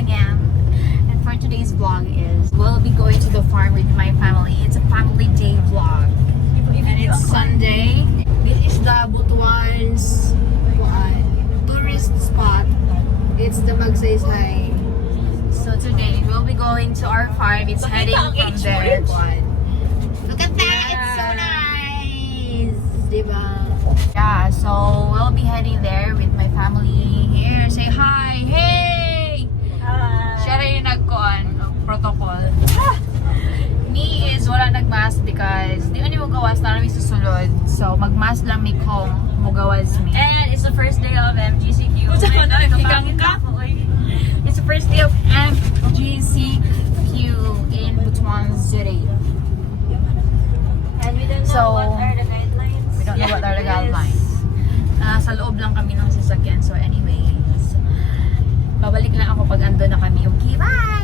again. And for today's vlog is we'll be going to the farm with my family. It's a family day vlog. And it's Sunday. This is the Butuan's tourist spot. It's the Magsaysay. So today we'll be going to our farm. It's heading from there. Look at that! It's so nice! Diba? Yeah, so we'll be heading there with my family. Here, say hi! Hey! Hi! Siya rin yung protocol. Me is wala nagmask because di mo gawas na namin susunod. So magmask lang mi kung mugawas mi. And it's the first day of MGCQ. It's the first day of MGCQ in Butuan City. And we don't know So, what are the guidelines. We don't know what are the guidelines. Sa loob lang kami ng sasakyan. So anyways, babalik lang ako pag ando na kami. Okay, bye!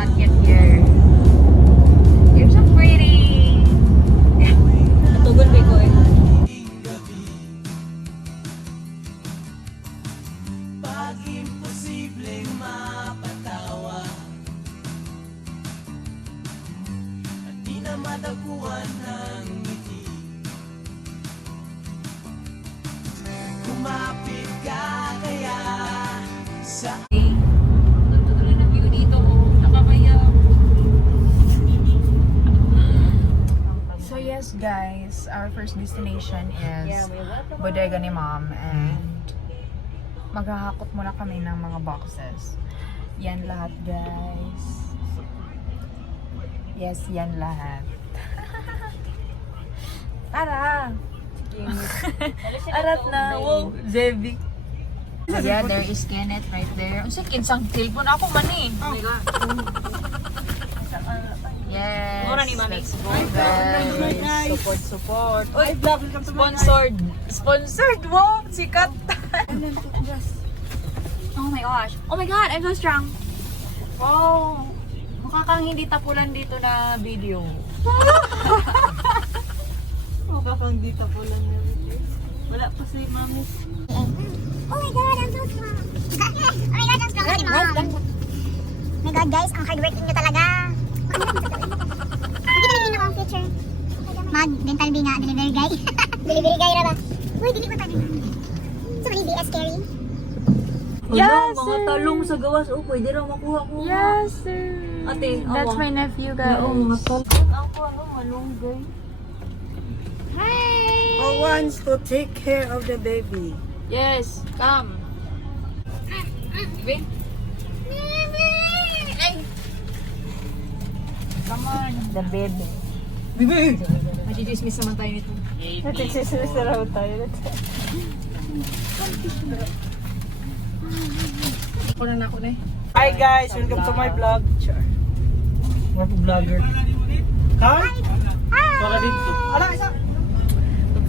Not yet here. You're so pretty. Natugon ba ko eh? Pag imposibleng mapatawa at di na madaguan ng ngiti, kumapit ka kaya sa Tuloy na view dito. Nakakaya. So yes guys, our first destination is Bodega ni Mom and maghahakot muna kami ng mga boxes. Yan lahat guys. Yes, yan lahat. Ara! Arat na! Wow! Zebi! Yeah, there is Kenneth right there. Ang sakit, isang cellphone ako man eh. Oh my God. Yes. Mura ni Mami. Let's go guys. Support. Oy, vlog, welcome to my Sponsored. Sponsored. Wow, sikat. Oh my gosh. Oh my God, I'm so strong. Wow. Mukha kang hindi tapulan dito na video. Mukha kang dito po lang yun. Wala pa si Mami. Oh my God, I'm so strong. Oh my God, I'm strong si Mom. Oh my God, guys, ang hardworking nyo talaga. Hindi na naging ako ang future. Mag-dental B nga, delivery guy. Delivery guy na ba? Uy, dili mo tayo. So, many BS carry. Yes, Mga sir. talong sa gawas. Oh, pwede raw makuha ko. Yes, sir. Ate, That's my nephew, guys. Oo, mga talong. Ako, malunggay. Hi. Who wants to take care of the baby? Yes, come. Wait. Come on. The baby. Bibi! Masichismis naman tayo nito. Nagsisismis na raw tayo. Ako na ako na eh. Hi guys, welcome to my vlog. What vlogger? Hi! Para dito. Ala, isa!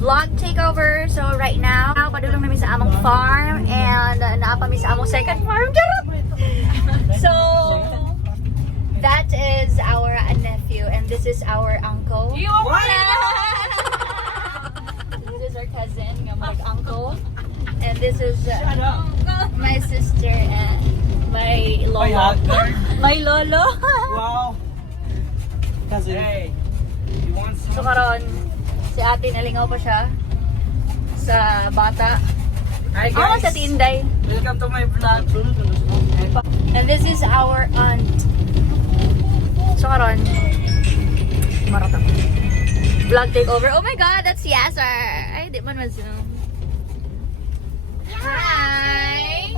Vlog takeover. So right now, padulong namin sa among farm and naapami sa among second farm. Charot! So that is our nephew and this is our uncle. This is our cousin, nga mag uncle. And this is my sister and my lolo. My lolo. Wow! Cousin. Hey, you want some? So karon si ate nalingaw pa siya sa bata. Hi Oh, guys! sa tinday. Welcome to my vlog. And this is our aunt. So karon maratang vlog takeover. Oh my God, that's Yasser. Ay, di man zoom. Hi.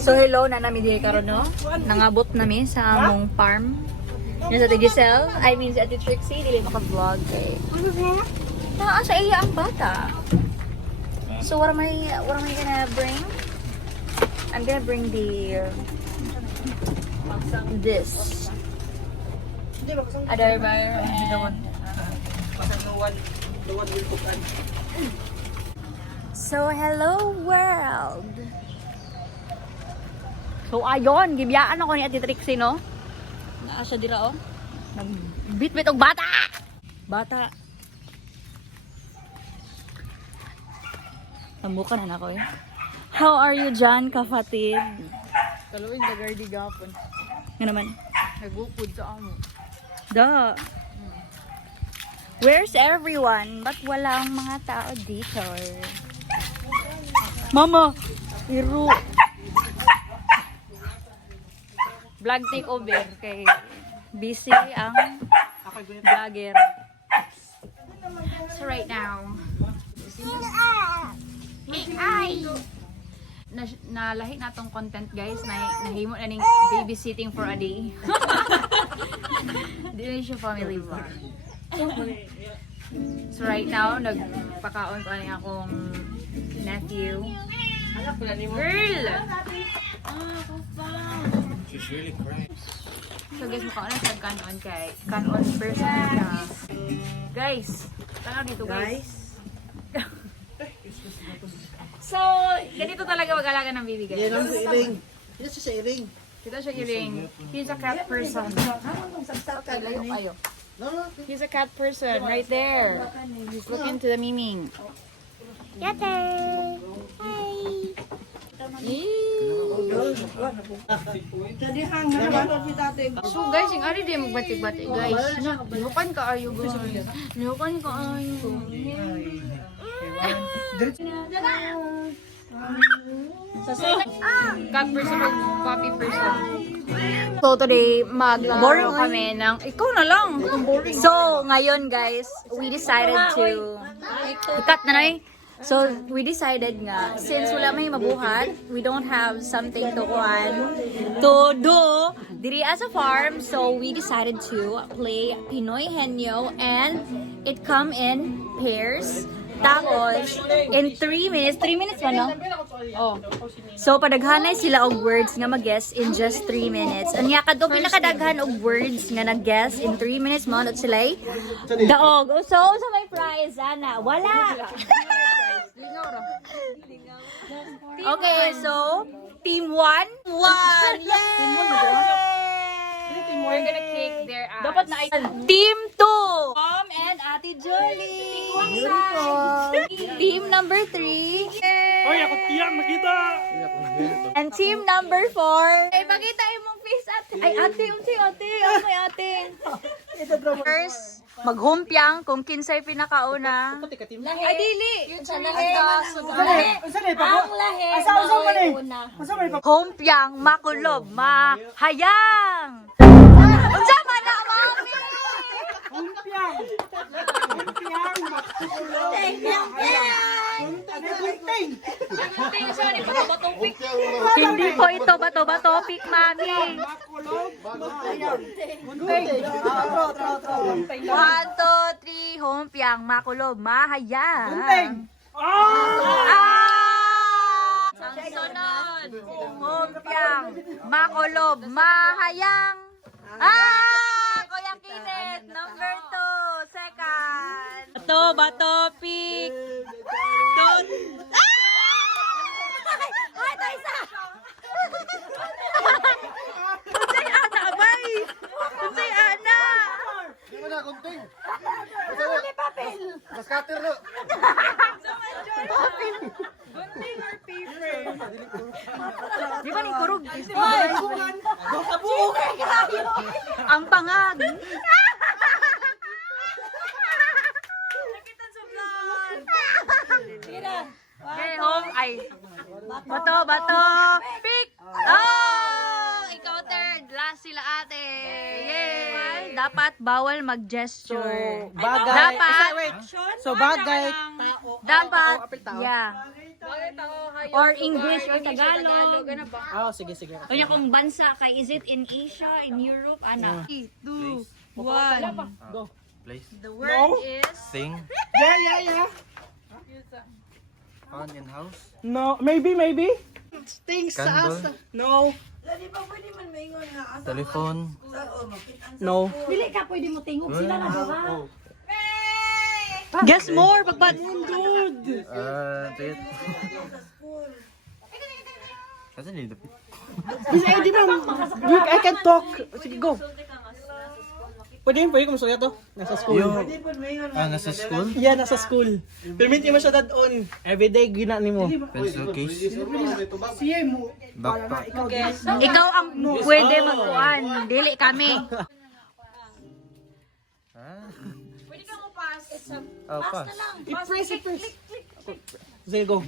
So hello na nami di karon no. Nangabot nami sa among farm. Yung sa Ate Giselle, I mean sa Ate Trixie, dili maka-vlog kay. Naa sa iya ang bata. So what am I gonna bring? I'm gonna bring this other bar and so hello world. So ayon, gibiyaan ako ni Ate Trixie, no? Naa siya dira, oh. Nagbit-bit og bata. Bata. Namukan na ako eh. How are you dyan, kafatid? Kaluin na gardi gapon. Nga naman. Nagukod sa amo. Da. Where's everyone? Ba't walang mga tao dito? Mama! Iro! Vlog takeover kay busy ang vlogger. So right now, nalahi na tong content guys, nahimo na ning babysitting for a day. Di na siya family vlog. So right now, nagpakaon ko ani akong nephew. Girl! She's really crying. So guys, mukha na sa kanon kay kanon person na. Guys, tanaw dito guys. So, ganito talaga mag-alaga ng baby guys. Yan ang iring. Yan siya sa iring. Kita siya iring. He's a cat person. Okay, layo kayo. He's a cat person right there. He's looking to the miming. Yate! So guys, yung ari din magbatik-batik guys. Nukan ka ayo guys. Nukan ka ayo. Cat person or puppy person. So today, maglaro kami ng, ikaw na lang. So ngayon guys, we decided to, cut na na eh. So, we decided nga, since wala may mabuhat, we don't have something to do diri as a farm, so we decided to play Pinoy Henyo, and it come in pairs. Tapos, in 3 minutes, 3 minutes ba, no? Oh. So, padaghanay sila og words nga mag-guess in just 3 minutes. Anya kadto pinakadaghan og words nga nag-guess in 3 minutes mo not sila daog. So, sa may prize ana, wala. Okay, so team 1. Yay! We're gonna kick their ass. Dapat na team 2. Mom and Ate Jolie. Team number 3. Oy, ako tiyak makita. And team number 4. Ay, pakita imong face ate. Ay, ate. Ano may ate? First, maghumpiang kung kinsay pinakauna. Ay, dili. Humpiang, makulob, mahayang. Unsa man na, mami? Humpiang. Hindi po ito bato-bato-pic, mami. 1, 2, 3, humpiang, makulob, mahayang. Ang sunod, humpiang, makulob, mahayang. Kuya Kenneth, number 2, second. Bato, pick. Ay, ito isa. Unsay ana, abay. Unsay ana. Di mo na, kunting. Papel. Mas cutter no. Di ba ni kurog? Ang pangag. Okay, home. Ay. Bato. Pick. Oh! Ikaw third. Last sila ate. Yay! Dapat bawal mag-gesture. Bagay. Dapat. So bagay. Dapat. Yeah. Or English or Tagalog. Oh, sige. Kanya kung bansa kay, is it in Asia, in Europe, ana? 3, 2, 1. Go. Place. The word is Sing. Yeah. Fun in house. No, maybe. things sa Candle? asa. No. Di ba pwede man maingon nga asa Telephone. No. Dili ka pwede mo tingog sila na ba? Guess more, pagpad. Tit. Kasi nilapit. Bisa di ba? I can talk. Sige, go. Pwede ko masulat to. Nasa school. Nasa school? Yeah, nasa school. Permit mo siya dadon. Everyday gina nimo. Pencil case. Backpack. Ikaw ang pwede magkuhan. Dili kami. Pwede ka mo pass. Oh, pass. I-press. Sige, go.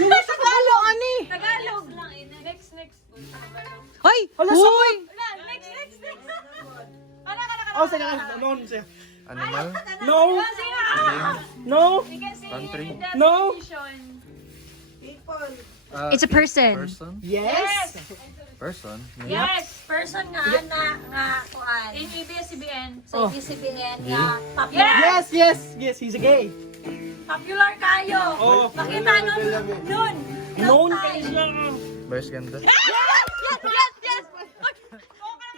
Yung Tagalog, ani. Tagalog lang. Next. Hoy! Wala Uy! Next. Oh, sige. No, siya. Animal. No. No. Country. No. It's a person. Person. Yes. Person. Yes, person nga nga kuan. In ABS-CBN. Oh. Sa ABS-CBN nga popular. Yes, he's a gay. Popular kayo. Oh. Makita nun. Known kayo siya. Vice ganda. Yes!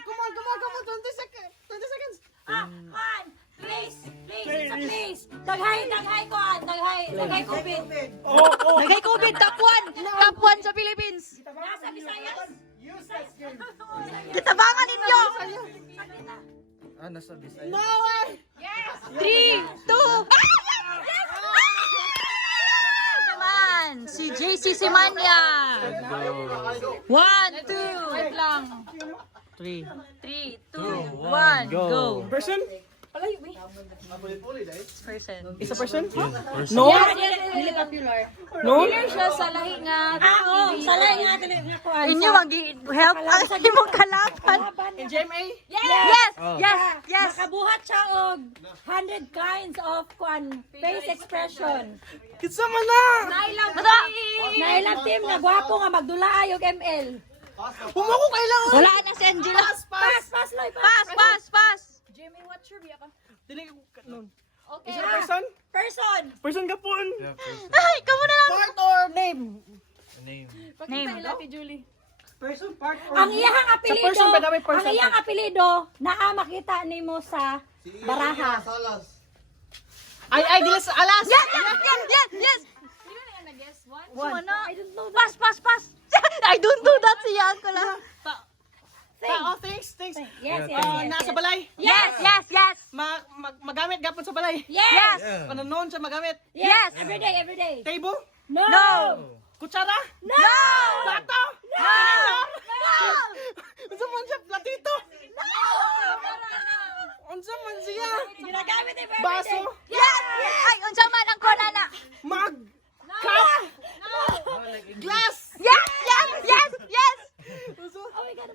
Come on. 20 seconds. Kuan. Please. It's a place. Daghay kuan. Daghay COVID. Oh. Nagay COVID, top 1 sa Philippines. Nasa Visayas. Kitabangan ninyo! Nasa Bisaya. No way. 3, 2, naman! Si JC Simanya! 1, 2, wait lang. 3. 3, 2, 1, go! Person? Person. Is a person? Person. No. Dili popular. No. Siya sa lahi nga. Salay nga dili nga kuan. Inyo mag-help ang imong kalaban. In GMA? Yes! Yes! Nakabuhat siya og 100 kinds of kuan face expression. Kitsa man na. Nailang team na gwapo nga magdulaay og ML. Humako kailangan. Wala na si Angela. Pass, Loy, Pass! Dili ko nun. Okay. Is it a person? Person. Person ka po. Yeah, person. Ay, kamu na lang. Part or name? Name. Name. Person, part or Ang iyang apelyido. Sa person ba daw may person? Ang iyang apelyido naa makita nimo sa baraha. Ay, dili sa alas. Yes! One. I don't know that. Pass! I don't do that siya ko lang. Thanks. Yes. Nasa balay. Yes! Magamit gapon sa balay. Yes. Yeah. Ano noon siya magamit? Yes! Every day. Table? No. Kutsara? No. Plato? No. Unsa man siya? Platito? Unsa man siya? Ginagamit every Baso? Yes! Ay, unsa man ang kona na? Mag? Cup? Glass? Yes! Oh my god.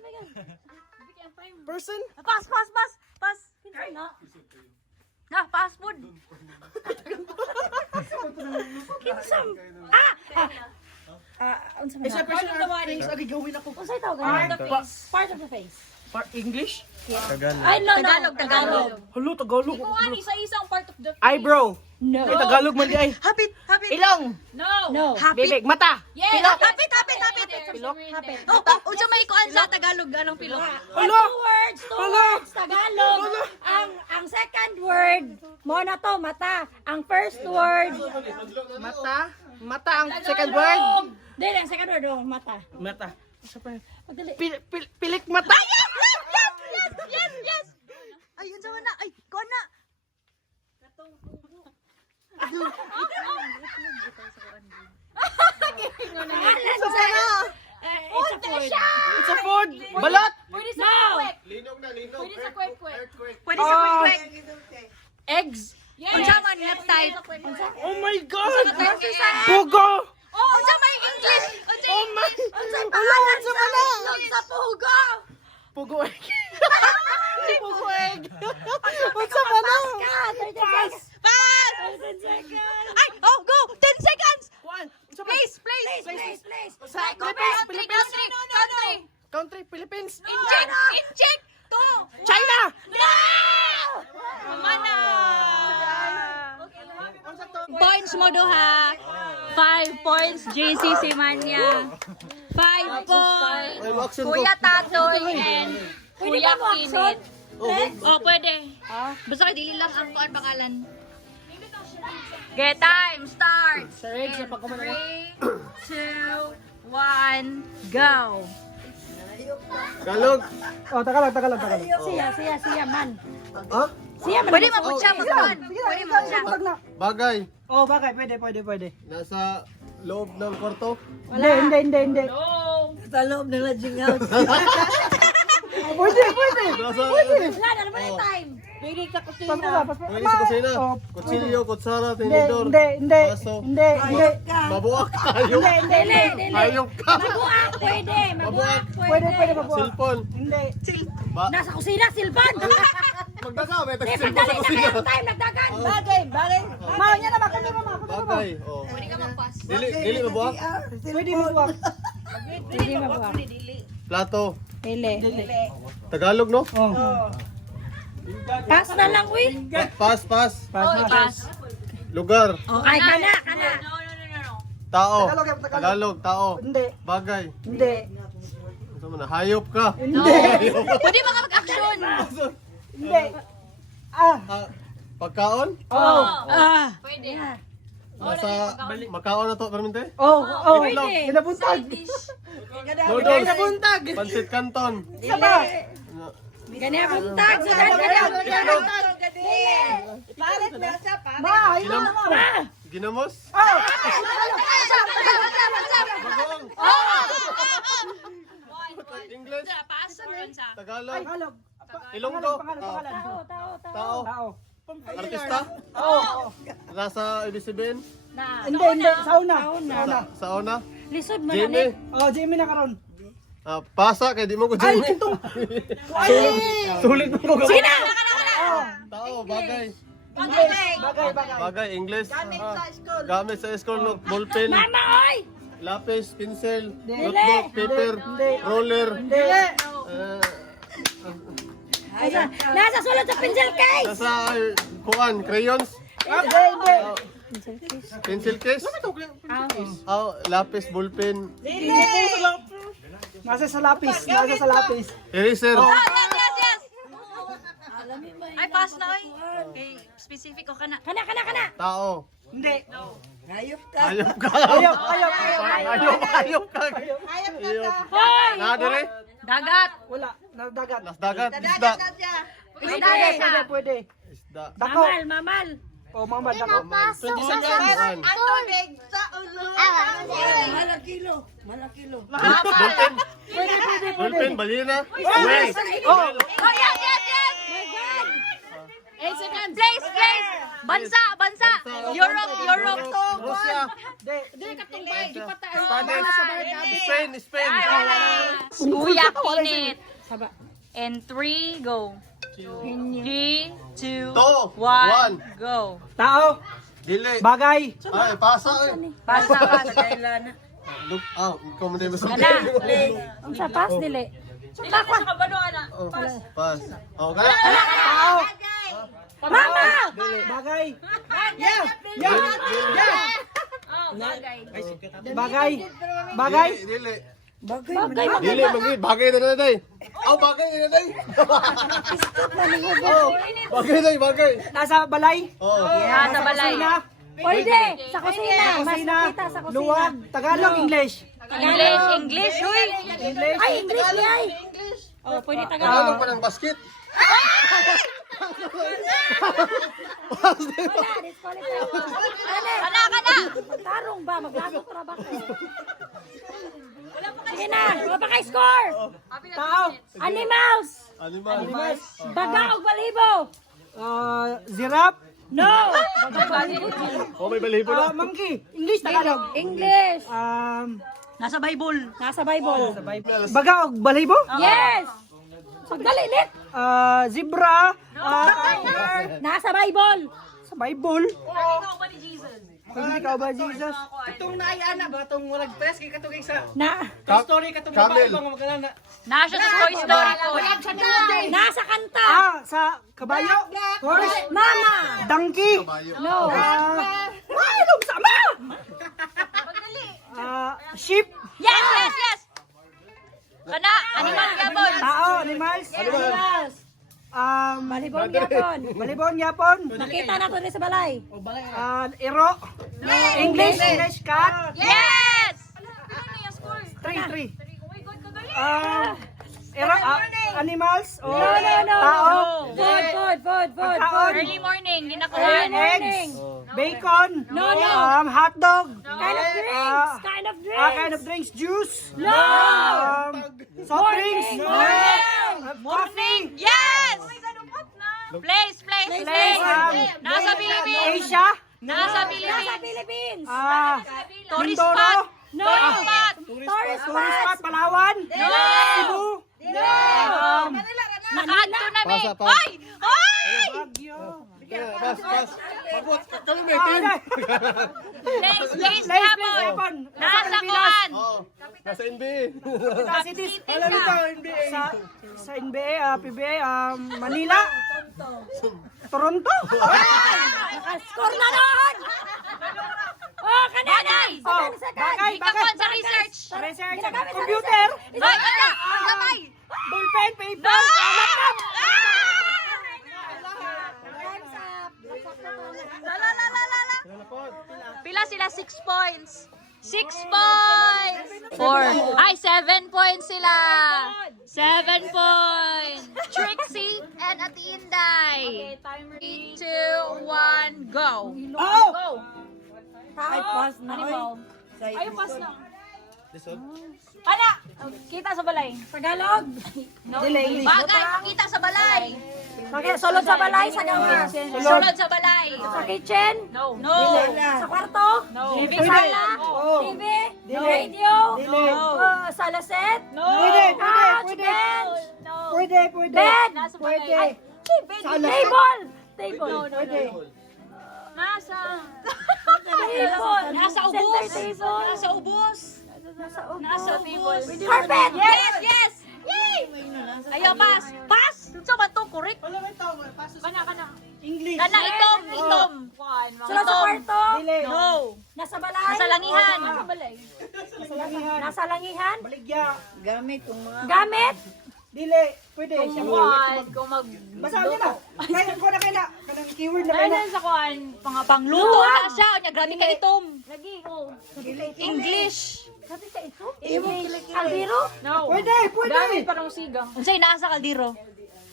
Person? Pass! No. Fast food. Kinsam. Unsa man? Is a person or things? Okay, gawin ako. Unsay tawag? Part of the face. English? Tagalog. Ay no. Tagalog. Halo, Tagalog. Isa-isang part of the Eyebrow. No. Ay, Tagalog man di ay. Hapit. Ilong. No. Bibig. Mata. Yes. Hapit. Pilok. Unsa may kuan sa Tagalog anong pilo? Hello. Two words, Tagalog. Ang second word, mo na to, mata. Ang first word, Mata ang second word. Dili, ang second word, mata. Mata. Isa pa. Pagdali. Pilik mata. Yes! Ay, unsa man na? Ay, kuan na. It's a food. It's a food. Balot. Pwede sa quick. Pwede sa quick. Eggs. Unsa man left side? Oh my God. Pugo. Unsa may English? Oh my. Wala, unsa man na. Sa pugo. Pugo egg. Pugo egg. Unsa man na. 30 seconds. Pass! 10 seconds. Ay, go! 10 seconds! One. Unsa man? Please! Sa Country! Country, Philippines. Incheck! 2! China. No! Mana! Points mo duha. 5 points, JC Simanya. 5 points. Kuya Tatoy and Kuya Kinit. Oh, pwede. Basta dili lang ang kuan pangalan. Get time, start. In 3, 2, 1, go. Galog. Oh, tagalog. Siya man. Ha? Siya man. Pwede maputya, magkuhan. Pwede maputya. Bagay. Oh, bagay. Pwede. Nasa loob ng kwarto. Hindi. Sa loob ng lodging house. Pwede. Nasa... Wala na naman yung time. Pwede sa kusina. Pwede sa kusina. Kutsilyo, kutsara, tinidor. Hindi. Baso. Hindi. Mabuak. Hayop. Dili. Hayop ka. Mabuak, pwede. Mabuak, Pwede mabuhat. Cellphone. Hindi. Nasa kusina, silban. Magdaga, may Eh, tag-cellphone sa pagdali na kusina. yung time, nagdagan. Bagay. Ma, yan naman. Kundi mama. Bagay. Oh. Pwede ka mag-pass. Dili mabuak. Pwede mabuhat. Hindi mabuak. Plato. Dili. Tagalog, no? Pass na lang, uy. Pass. Pass. Lugar. Ay, kana. Tao. Tagalog. Tao. Hindi. Bagay. Hindi. Ano mo na? Hayop ka. Pwede makapag-action. Hindi. Ah. Pagkaon? Pwede. Nasa makaon na to, permente? Oh. Itlog. Ginabuntag. Noodles. Ginabuntag. Pansit canton. Isa pa. Ganyan buntag. Ganyan. Ma, ayun na. Ginamos? Oh. Bagong. English? Pass na rin sa. Tagalog? Tagalog. Ilonggo? Pangalan. Tao? Tao. Artista? Oo. Nasa ibig Hindi. Sauna. Sa ona? Lisod mo na Jamie? Oh, Jamie na karon. Pasa, kaya di mo ko Ay, Jamie. itong. Sulit mo ko. Sina? Tao, bagay. Bagay. Bagay, English. Gamit sa school, no? Ballpen, Mama, oy! lapis, pencil, Dili. notebook, paper, roller. Hindi. Nasa sulod sa pencil case! Nasa kuan, crayons, Hindi. pencil case. Lapis, ballpen, Nasa sa lapis. eraser. Yes. Ay, pass na, oy. Okay, specific o ka na. Kana. Tao. Hindi. Hayop ka. Ayop. Hayop ka. Hoy! Nadire? Dagat. Wala. Nadagat. Nas dagat, isda. Pwede. Isda. Dako. Mamal. Oh, mama, dako. 20 seconds. One. Tubig sa ulo. Malakilo. Ballpen. Ballpen, balina. Wait. Oh, Oh, yes. 8 seconds. Place. Bansa. Europe. Russia. hindi. Spain. Kuya Kinit. And 3, go. 3, 2, To. 1, go. Tao. Dili. Bagay. Ay, pasa eh. Pasa. Look, ikaw mo din ba Kana. Ang sa pass, dili. Pass. Oh, kaya. Tao. Mama! Bagay. Bagay. Bagay. Dili. Bagay mo. Dili, bagay na day. Bagay na day. Bagay. Nasa balay. Oh. Nasa balay. Pwede. Sa kusina. Mas Kusina. makita sa kusina. Luwag. Tagalog, English. English, huy. Ay, English niya ay. Oh, pwede Tagalog Tagalog. pa ng basket. Wala, disqualified. Kana. Tarong ba? Maglasot ra ba kayo? Sige na, wala pa kayo score. Tao. Animals. Animal. Baga o balibo. Zirap. No. Oh, may balibo na. Monkey. English, Tagalog. English. Nasa Bible. Nasa Bible. Baga og balibo? Yes. Pagdali, lit. Zebra. Nasa Bible. Sa Bible. Ikaw ba ni Jesus? Hindi ka ba, Jesus? Itong naayana ba? Itong walang press. Kaya katugig sa Na. story. Katong Camel. babae mga magkala na. Nasa sa Toy Story po. Nasa kanta. Sa kabayo. Horse. Mama. Donkey. No. Ay, nung sama! Sheep. Yes, yes, yes. Kana, animal gabon. Tao, animals. Balibon yapon. Balibon, yapon. Nakita na to rin sa balay. Iro. English, cat. Yes. 3. Animals. No, no, no. Tao. Food. Pagkaon. Early morning, ginakuhan. Eggs. Bacon. No, no. Hot dog. Kind of drinks. Kind of drinks. Kind of drinks. Juice. No. Soft drinks. Coffee. Yes. Place. Nasa Philippines. Asia. Nasa Nasa Philippines. Philippines. Tourist Mindoro. spot. No. Tourist spot. Tourist Tourist spot. spots. Palawan. Cebu. Nakaadto na mi. Hoy! Hoy! Place Japon. Nasa kuan. Nasa NB. Sa NBA, PBA, Manila. Toronto. Score na doon. Oh, kanina. Oh, 7 seconds. Gikakuan sa research. Research. Ginagamit sa Computer. Hoy, kana. Ang gamay. Ballpen, paper. No! Laptop. Time's up. Pila sila? 6 points. 6 points. 4. Ay, 7 points sila. 7 points. Trixie and Ate Inday. 3, 2, 1, go. Oh! Go. Ay, pass na. Ay, pass na. Ana, kita sa balay. Tagalog. Delay. Bagay, kita sa balay. Sulod sa balay, sa gawas. Sulod sa balay. Sa kitchen. No. Sa kwarto. No. Living sala. TV. Radio. Sa laset. Couch. Bench. Pwede. Bed. Pwede. Table. Nasa. Table. Nasa Center ubos. table. Nasa ubos. Nasa ubos. Carpet. Yes. Yay! Ayaw, pass. Pass! Sa ba ito? Correct? Kana. English. Kana, itom. Sulod sa kwarto. No. Nasa balay. Nasa langihan. Nasa langihan. Baligya. Gamit. Dili. Pwede. Kung mag... Basahan niya na. Kaya ko na kaya. Kanang keyword na kaya. sa kuan? Pangluto na siya. Nya, grabe ka itom. Lagi. English. Sabi ka ito? Aldiro? No. Pwede. parang sigang. Unsay naa sa kaldero?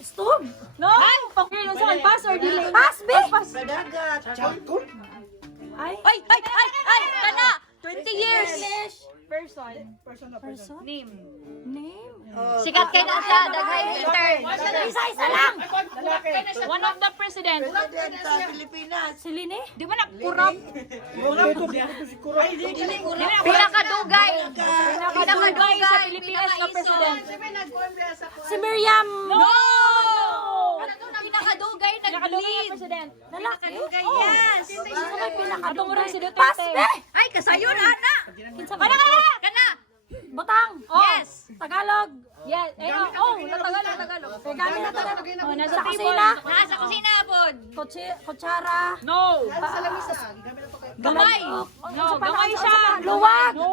Stove? No. Ay, pangkilon sa pass or dili? Pass, be? Chakot. Ay. Ay, kana. 20 years. Person. Name. Name? Sikat kay na siya. Daghay intern. Isa lang. One of the president. Si Lini? Di ba nakurap? Dito si Kuray. Pinakadugay sa Pilipinas na president. Si Miriam. No! Pinakadugay nag-lead. Lalaki? Yes. Atong rin si Duterte. Pass, be? Ay, kasayon, ana. Kana. Butang. Yes. Tagalog. Yes. Tagalog. Gamit na Tagalog. Nasa Sa kusina. Nasa kusina pod. Kutsara. No. Gamay. No, gamay siya. Luwag. No.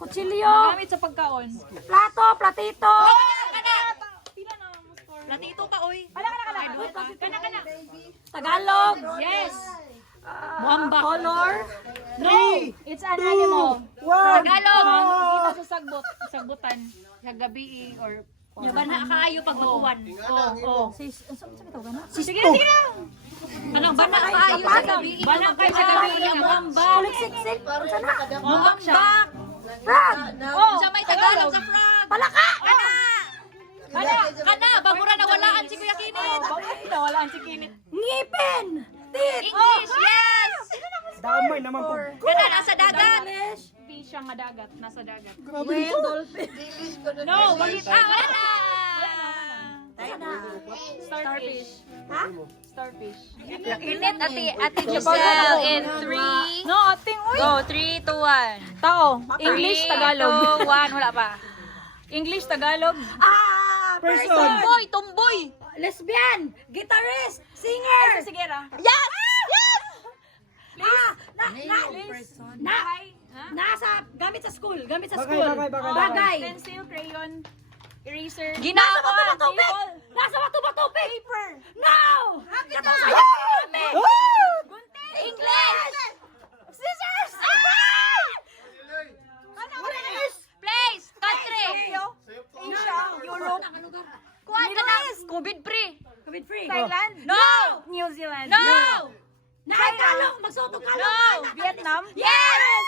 Kutsilyo. Gamit sa pagkaon. Plato. Platito. Kana. Latito pa, oy. Kana. Tagalog. Yes. Muambak. Color. No. It's an animal. One. Tagalog. Kita sa sagbutan. Sa gabi or yaban na kaayo pag maguwan. Oh. Sige. Ano bana kaayo sa gabi? Bana kayo sa gabi ang muambak. Siksik. Unsa na? Muambak. Frog. Oh, sa may Tagalog sa frog. Palaka. Kana, bagura nawalaan si Kuya Kinit. Nawalaan si Kinit. Ngipin. Teeth. English, yes. Damay naman po. Kana nasa dagat. English. Fish ang dagat, nasa dagat. Dolphin. No, bakit? Wala na. Starfish. Ha? Starfish. Kinit, ate Giselle in 3. No, ating, uy. Go, 3, 2, 1. Tao. English, Tagalog. 2, 1, wala pa. English, Tagalog. Person. Tumboy. Lesbian. Guitarist. Singer. Sigera. Yes! Yes! Nasa, gamit sa school, gamit sa Bagay, school. bagay, bagay, Bagay. Pencil, crayon, eraser. Nasa bato ba tubig? Nasa bato ba tubig? Paper. No! Ito sa kami. English! Scissors! Place, country. Asia, Europe. Kuhan ka na. COVID-free. COVID free. Thailand? No! New Zealand. No! Kalong, magsuto kalong. No! Vietnam. Yes!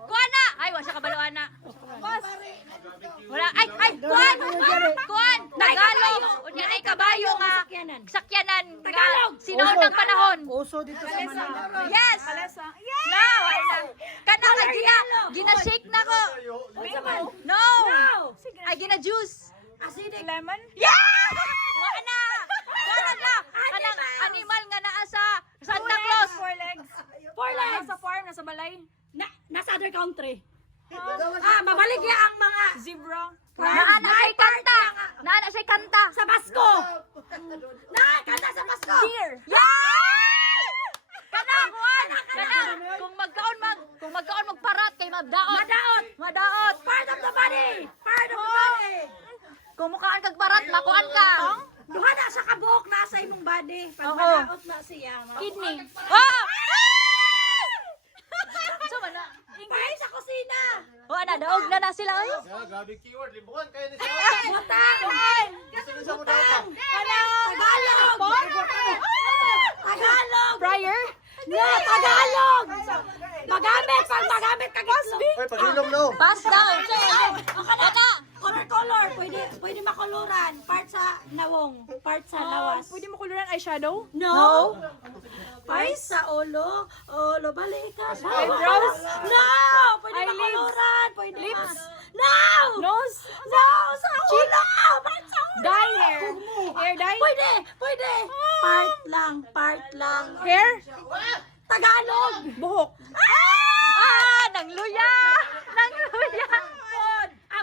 Kuhan na! Ay, wala siya kabaluan na. Wala. Ay, kuhan! Kuhan! Tagalog! Unya na kabayo nga. Sakyanan. Tagalog! Sinaon ng panahon. Uso dito sa Manila. Yes! No! Kana ka gina-shake na ko. No! Ay, gina-juice. Acidic. Lemon. Yeah! Wala na! Wala na! Kanang animal nga naa sa Santa Claus. 4 legs. 4 legs. Nasa farm, nasa balay. Nasa other country. Mabalik niya ang mga Zebra. Naana siya'y kanta. Naana siya'y kanta. sa Pasko. Kanta sa Pasko. Deer. Yeah! Kana, kuhan! Kana! Kung magkaon magparat kay madaot. Madaot. Part of the body. Part of the body. Kung mukhaan kag parat, makuan ka. Duha na sa kabuok nasa imong body. Pag Oo. madaot na siya. Kidney. Oh! So, mana? Ingay sa kusina. Wala, daog na sila. Ay. Grabe keyword, libukan kayo ni siya. Butang. Butang. Tagalog. Tagalog. Fryer. No, Tagalog. Magamit. Pag magamit ka gitlo. Oy, pagilom no. Pass down. Kana. Color. Pwede makoloran. Part sa nawong. Part sa lawas. Pwede mo kuluran eyeshadow? No. Ay, sa ulo. Ulo, balik ka. Eyebrows? No. Pwede Eyelids? makoloran. Pwede Lips? No. Nose? No, sa ulo. Part sa ulo. Dye hair. Hair dye? Pwede. Part lang. Hair? Tagalog. Buhok. Nang luya.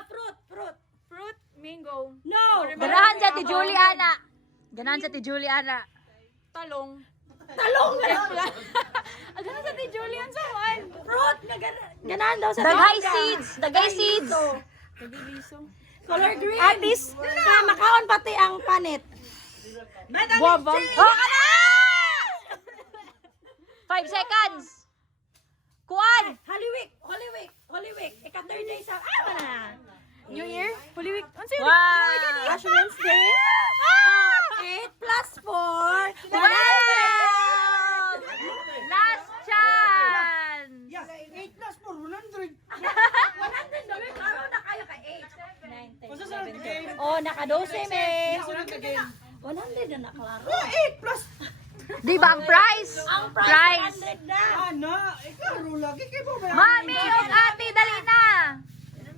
Fruit. Fruit? Mango. No. Ganahan sa ti Juliana. Talong. Talong. Ano sa ti Julian sa one? Fruit. Ganahan daw sa Daghay daga. seeds. Dagay seeds. Color green. Atis. Makaon pati ang panit. Guava. Oh, kana! 5 seconds. Kuan. Holy week. Ika-third day sa... na. New Year? Holy Week. Ano sa'yo? Wow. Ash Wednesday? 8 plus 4. Wow! Last chance. Yeah, 8 plus 4, 100. 100 gawin. Karo na kayo ka 8. 9, 10, 11, 12. Oh, naka-12 me. 100 na naklaro. 8 plus. Di ba ang price? Ang Price. price 100 na. Ano? Ikaw, lagi kayo ba? Mami ug ate, dali na.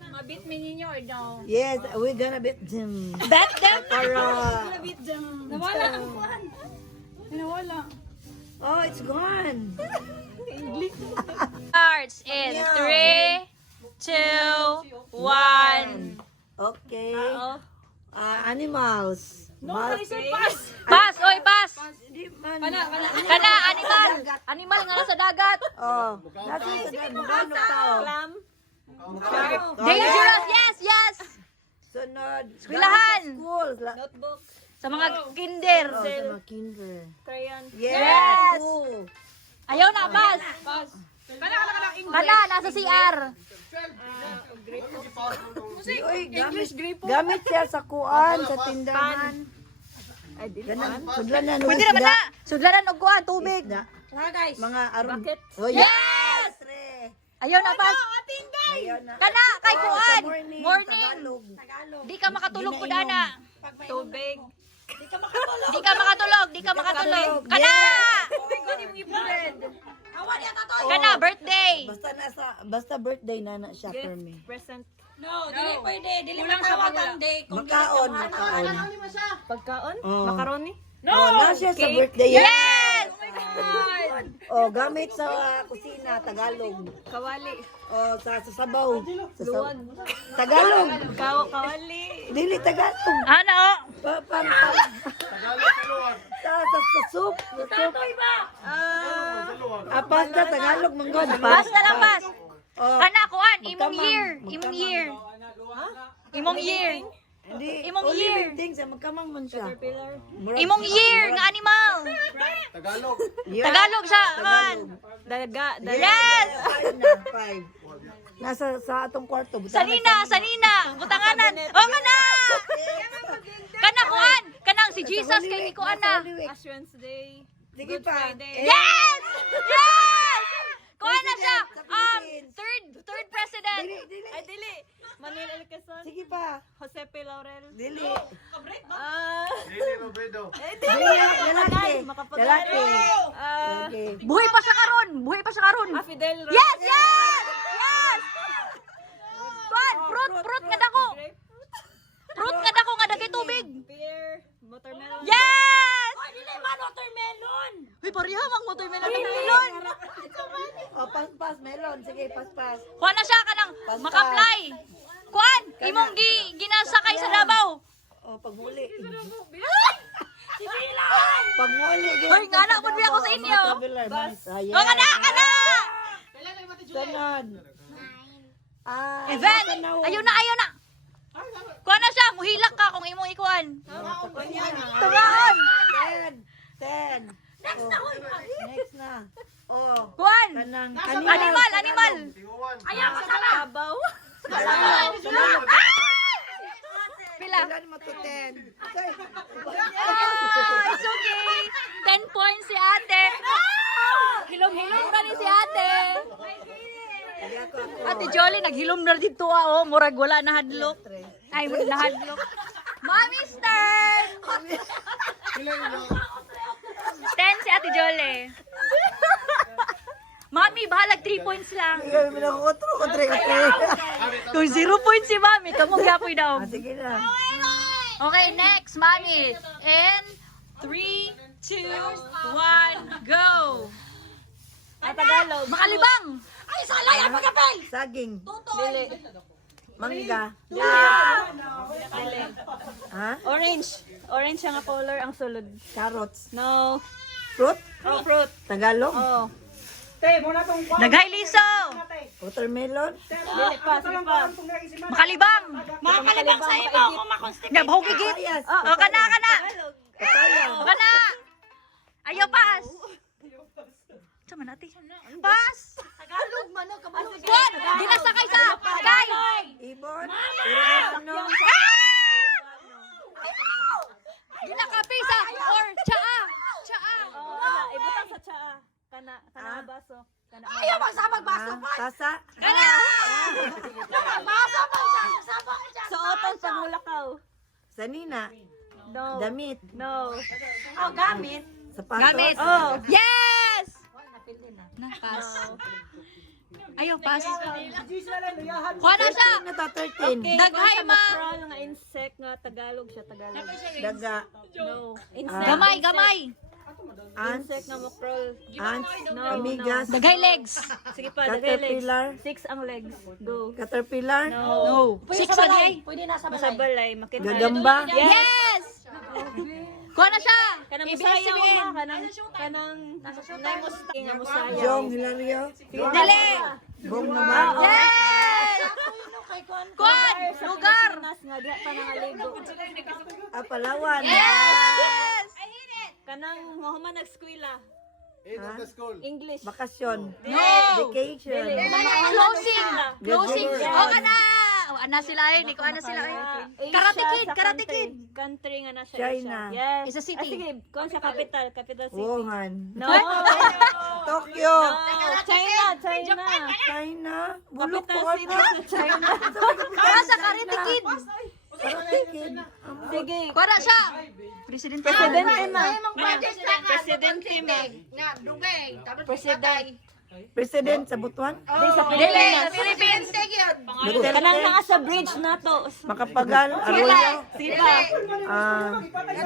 Mabit me ninyo or no? Yes, we're gonna beat them. Bet them. Nawala ang kuhan. Nawala. Oh, it's gone. Starts in 3, 2, 1. Okay. Animals. Pass, oy, pass. Kana, animal. Animal nga sa dagat. Oh, that's it. Magano tao. Dangerous, yes. Sunod. Eskwelahan. School. Sa mga kinder. Oh, sa mga kinder. Crayon. Yes. Ayaw na, pass. Kana, nasa CR. Uy, gamit siya sa kuan, sa tindahan. Ganun, sudlanan. Pwede naman na. Sudlanan og kuan, tubig. Guys. Mga aron. Oh, Yes! Ayaw na, pass. Ayun na. Kana, kay Sa kuan. morning. Morning. Tagalog. Di ka makatulog po, Dana. Tubig. Di ka makatulog. Kana! Kana, birthday. Basta birthday na siya for me. Present. No, dili pwede. Dili matawag ang day. Makaon. Pagkaon? Oh. Macaroni? Oh, na siya sa birthday. Yes! Oh, gamit sa kusina, Tagalog. Kawali. Oh, sa sabaw. Tagalog. Kawali. Dili Tagalog. Ano? Sa soup. Sa soup. Tatoy ba? Apas na Tagalog manggod. Pas na lang, pas. Oh, Kana kuan, imong Magkamang. year, imong year. Imong year. hindi. Imong only year. with things magkamang man siya. Imong year nga animal. Yeah. Tagalog siya, kuan. Daga. Yes! Five. Nasa sa atong kwarto. Sanina. Butanganan. O kana. Kana kuan. Kanang si Jesus kay ni kuan na. Ash Wednesday. Sige Good pa. Friday. Yes! Yes! Kuan na siya. Third president. Ay, dili. Manuel L. Quezon. Sige pa. Jose P. Laurel. Dili. Lili Robredo. Dili. Lalaki. Makapagal. Lalaki. Ah, Okay. Buhay pa siya karon. Fidel Rodriguez. Yes! Yes! Kuan, fruit nga dako. Fruit nga dako nga dagay tubig. Pear. Watermelon. Yes! Dili man watermelon. Hoy, pareha mang watermelon. Oh, pas melon. Sige, pas. Kuan na siya kanang maka-fly. Kuan, imong ginasakay sa Davao. Oh, pagmuli. Pagmuli. Hoy, ngana pud ako sa inyo. O kana. Sunod. Event. Ayaw na. Kuan na siya, muhilak ka kung imong ikuan. Tumaon. 10. Next na. Oh, Kuan. kanang Animal. Ayaw ko Sabaw. Pila? Ilan mo to 10? It's okay. 10 points si ate. Hilom-hilom na ni si ate. Ate Jolly, naghilom na dito oh. Murag wala na hadlok. Ay, wala na hadlok. Mommy Star! 10 si ate Jolly. Mami, bahalag 3 points lang. Minakotro. Kung 0 points si Mami, kamong yapoy daw. Sige na. Okay, next, Mami. In 3, 2, 1, go! Tagalog. Makalibang! Ay, salay! Ang pagkapel! Saging. Dili. Mangga. Ha? Orange. Orange ang color ang sulod. Carrots. No. Fruit? Oh, fruit. Tagalog? Oh. Te, muna tong kwan. Dagay liso! Watermelon? Dili pa, sige pa. Makalibang! Makalibang sa imo. Nabahog gigit! Ayas. O, kana! Papaya. Kana! Ayaw, pas! Sama natin. Pas! Tagalog, mano, kabalog. Kuan! Ginasakay sa sky! Ibon? Aeroplano? Ginakapi sa or tsaa! Oh, kana. Ibutang sa tsaa. Kana baso. Kana. Ayaw, magsabag baso pa! Tasa? Kana! Baso pa! Suoton sa mulakaw. Sanina? No. Damit? No. Oh, gamit! Sapatos? Gamit! Oh. Yes! Na, pass. Ayaw, pass. Kuha na siya! Na to 13. Daghay ma! Mackerel nga insect nga Tagalog siya Tagalog. Daga. No. Insect. Gamay! Ants? Insect nga mackerel. Ants? No, Amigas? Daghay legs! Sige pa, dagay legs. Caterpillar? 6 ang legs. Go. Caterpillar? No. Six lagay! Sa balay, makita. Gagamba? Yes! Kuha na siya! Kanang ABS-CBN. musayaw ma, kanang naimusting nga musayaw. Jong Hilario? Dali! Bong naman? Yes! Kuhan! Lugar! Nas nga diha pa nangaligo. Palawan? Yes! Kanang mahuman nag-eskwela. End of the school. English. Bakasyon? No! Vacation? Closing! Closing! Graduation. O ka na! O, ana sila eh. Hindi ko ana sila eh. Karate Kid! Karate Kid! Country nga na siya. China. Yes. It's a city. Sige, kung sa capital city. Wuhan? No. Tokyo? China. China? Bulok Capital po city sa China. Kuha sa Karate Kid! Karate Kid? Sige. Kuha na siya! Presidente. Presidente na. Presidente na. Presidente. President sa Butuan? Dili! Philippines! Kanang nga sa bridge na to. Makapagal? Arroyo? Sipa.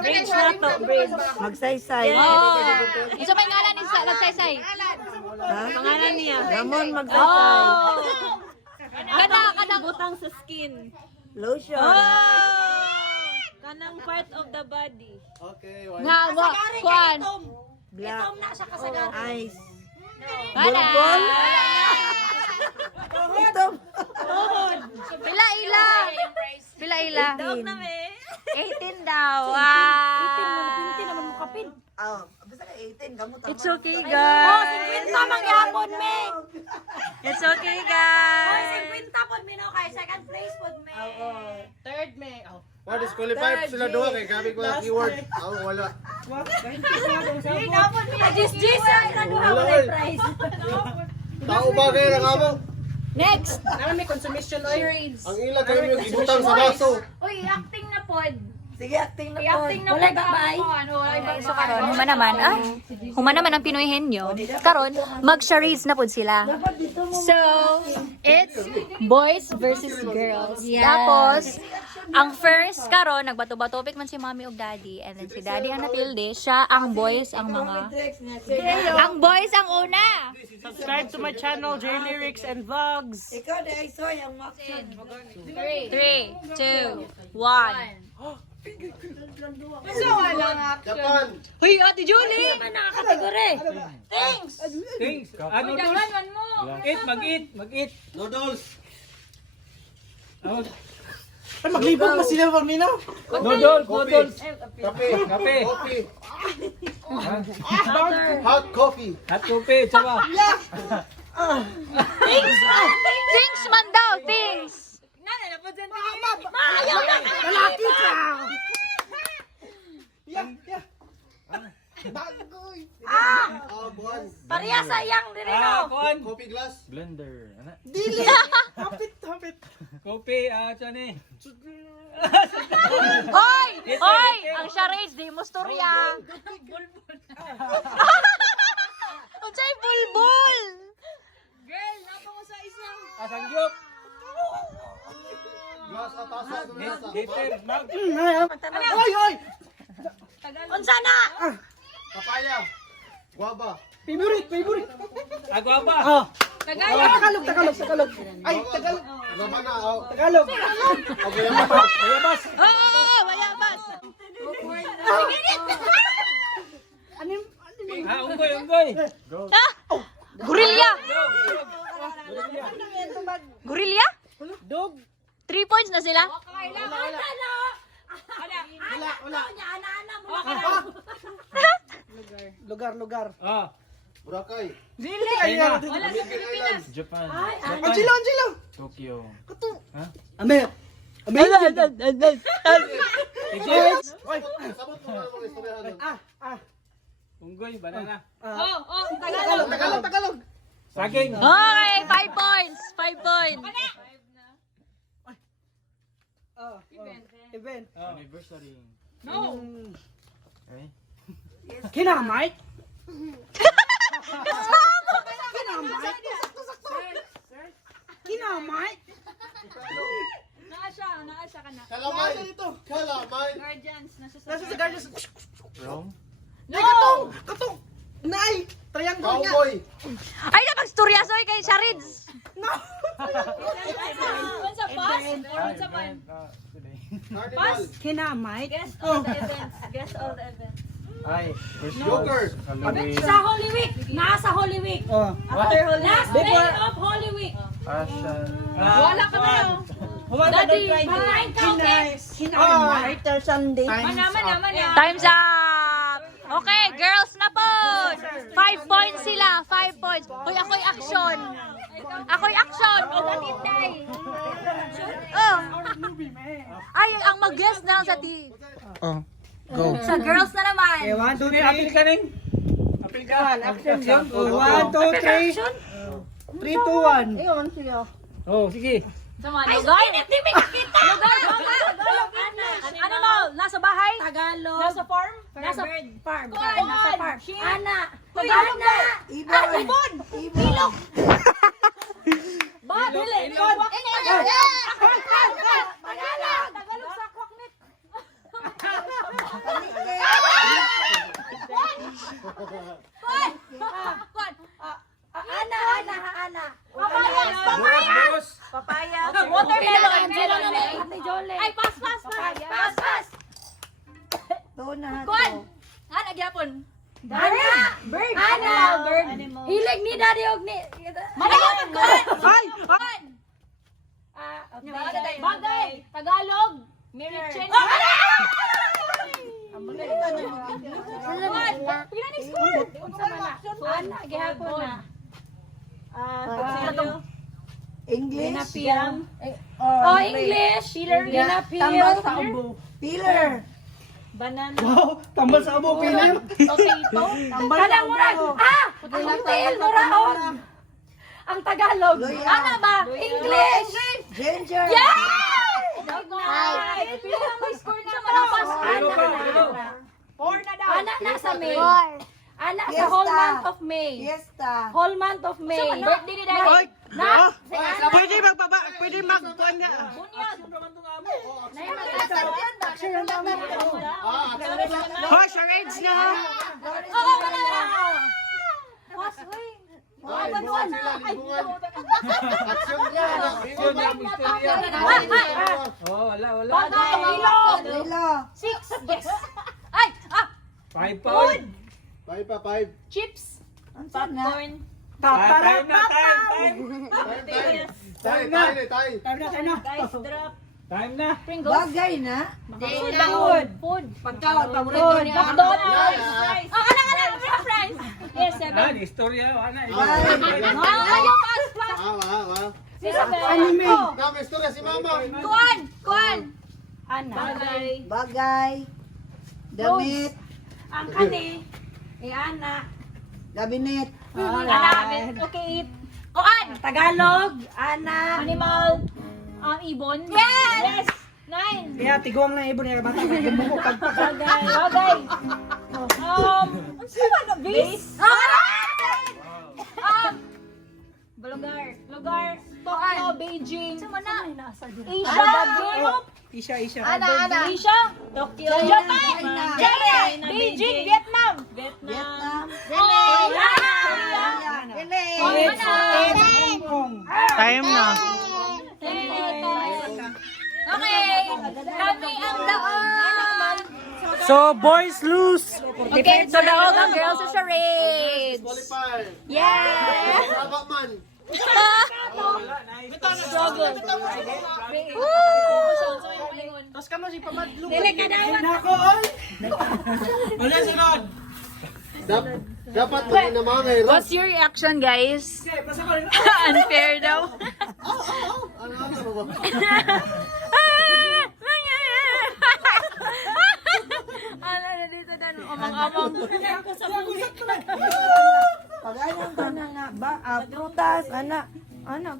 Bridge na to. Bridge. Magsaysay? Oh! Isa may ngalan ni sa Nagsaysay. Ha? Pangalan niya. Ramon Magsaysay? Oh. Kanang Butang sa skin. Lotion? Kanang part of the body. Okay, nga, kuhan. Black? Ice? Wala. Pila ila? Pila ila? 18 daw. Wow. 20 naman mo kapin. Basta ka 18, gamot. It's okay, guys. Oh, 50 mangyapon me. It's okay, guys. 50 pod me no kay second place pod me. Third May. Wow, disqualified sila doon kay gabi ko ang keyword. Wala. Jis na duha mo na prize. Tao ba kayo na kamo? Next. Naman may consumption oil. Ang ila kayo yung ibutang sa baso. Uy, acting na pod. Sige, acting na po. I-acting na Wala pod. babay. So karon humanaman humanaman ang Pinoy henyo. Karon mag-charades na pud sila. So, it's boys versus girls. Tapos ang first karon nagbato-batopik man si mommy ug daddy and then si daddy ang napilde, siya ang boys ang mga ang boys ang una. Subscribe to my channel, J Lyrics and Vlogs. Ikaw na iso yung maksyon. 3, 2, 1. Japan. Hoy, Ate Julie. Nakakategori. Things. Ano to? Mag-eat. Noodles. Ay, maglibog na sila Pamina. Noodles. Kape. Coffee. Hot coffee. Hot coffee, tsaba. Things man daw, things. Lalaki ka! Buwan. Pareha sayang dire no. Kuan. Coffee glass. Blender. Ano? Dili! Hapit. Coffee, tsane. Hoy! Hoy! Ang charades, di mo storya. Unsay bulbul? Asangyop. Glass at tasa. Gator. Mag. Oy! Unsa na? Papaya. Guava. Favorite! Agwaba. Tagalog! Ay, Tagalog! Guava na. Tagalog! Bayabas. Oo, bayabas. Unggoy. Ha? Gorilya. Gorilya? Dog. 3 points na sila? Lugar. Boracay. China. Philippine Islands. Japan. Angelo! Tokyo. Amazing! Oy, sabot mo na mga istoryahan. Unggoy, banana. Tagalog! Saging. Okay, 5 points. 5 points. Event. Anniversary. Okay. Kinamite? Kinamite? Naa siya ka na. Kalamay. Nasa sa Guardians. Wrong. Katong! Nay! Triangle niya! Cowboy. Ay, napagstorya soy kay Sharids. Unsa pass? Unsa pa? Carnival. Kinamite? Guess all the events. Ay. First Yogurt. Halloween. Sa Holy Week. Nasa Holy Week. After Holy Last day of Holy Week. Ashan. Wala ka na. Daddy, Valentine Countess. Kinamite or Sunday? Naman. Time's up. Okay, girls na po. 5 points sila. 5 points. Hoy, ako'y action. O, matintay. Oh. Ay, ang mag-guess na lang sa Go. Sa girls na naman. 1, 2, 3. Apil ka ning. Apil ka. Action yun. 1, 2, 3. 3, 2, 1. Ayun siya. Oh, sige. Ay, suminit, di may nakita. Ano no? Nasa bahay? Tagalog. Nasa farm? Nasa farm. Corn. Nasa farm. Ana. Ana. Ibon. Ilok. Ba, dili. Tagalog sa kwaknit. Ana. Papaya. Watermelon. Ay, pass. Pass. Doon na. Kuan. Ana gyapon. Ana! Bird! Ana! Bird! Hilig ni Daddy og ni... Manayot! Ay! Bagay. Tagalog. Kitchen. Pila ni score? Unsa man na? Ana, gihapon na. English. Ginapiyang. Oh, English. Tambal sa ubo. Pillar. Banana. Wow! Tambal sa abo, pilir. Potato. Tambal sa Kanang murag. ubo. Ang hotel, murahon. Ang Tagalog. Loya. Ano ba? English. Ginger. Yes! Nice! Pila mo score na malapas? Ana na sa May. Ana sa whole Fiesta. month of May. Fiesta. Whole month of May. Birthday ni Daddy. Ay! Na? Pwede pwede magkuhan nga. Hoy, sure age na ha. Oo, wala na. Libungan sila, libungan. Action niya. Oh, wala. Lilo. 6. Yes. Ay! 5 pound. 5 pa, 5. Chips. Popcorn. Time na. Tayo. Time na. Bagay na. Food. Pagkaon, paborito niya. McDonald's. Ano? French fries. Yes, 7. Istorya. Ana. Ayaw, pass. Anime. Dami istorya si mama. Kuan. Ana. Bagay. Damit. Ang kani. Ana. Gabinet. Okay. Kuan. Tagalog. Ana. Animal. Ibon. Yes. 9. Kaya tigong na ibon niya bata. Gumuko pagpaka. Bagay. Ano ba base? Lugar. Tokyo, Beijing. Sama na. Asia. Europe. Isha. Asia. Tokyo. Japan. Beijing. Vietnam. Vietnam. Hong Kong. Time na. Okay. Kami ang daan. So, boys lose. Okay, so daog ang girls sa charade. Qualify. Yeah! Bravo man. Tapos ka mo si pamadlo. Dili ka dawan. Nako, oy. Wala sunod. Dapat maging namangay. What's your reaction, guys? Okay, basta ko rin. Unfair daw. Ano ba? Ano na dito dan amang-amang. Pag-anong ka na nga ba? Prutas, anak. Anak,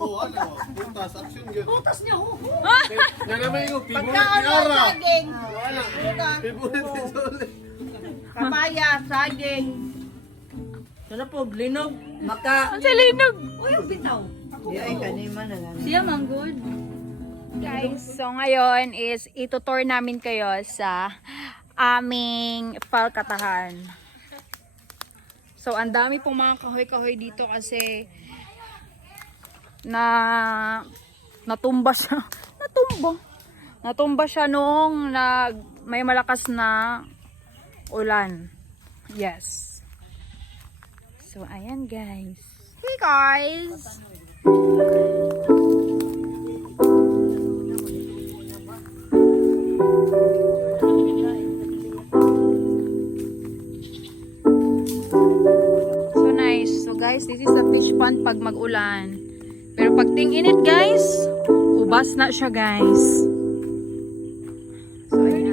Oh, ano? Puntas, action yun. Puntas niya, Nga naman yung favorite ni Ara. Wala. Favorite ni Sole. Papaya, saging. Sana po, linog. Maka. Ang salinog. Uy, bitaw. Di ay kanima na lang. Siya man good. Guys, so ngayon is itutour namin kayo sa aming palkatahan. So, ang dami pong mga kahoy-kahoy dito kasi natumba siya. Natumba siya nung may malakas na ulan. Yes. So, ayan guys. Hey guys! So nice. So guys, this is a fish pond pag mag-ulan. Pero pag ting-init guys, ubas na siya guys. So ayan.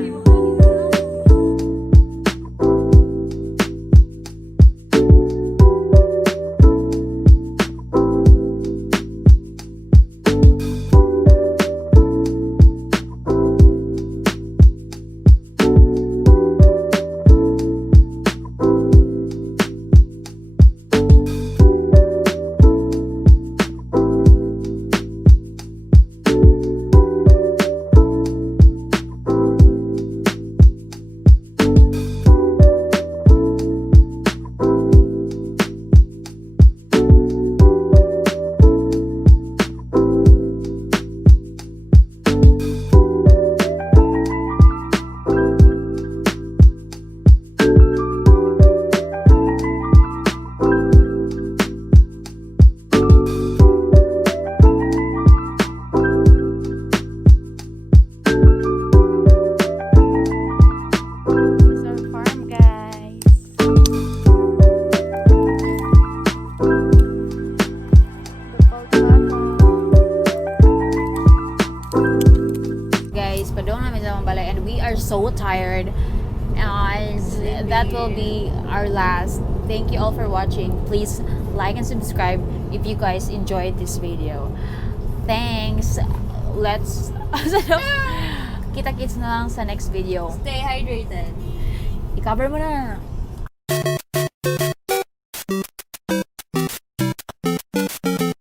tired. And that will be our last. Thank you all for watching. Please like and subscribe if you guys enjoyed this video. Thanks. Let's kita-kits na lang sa next video. Stay hydrated. I-cover mo na.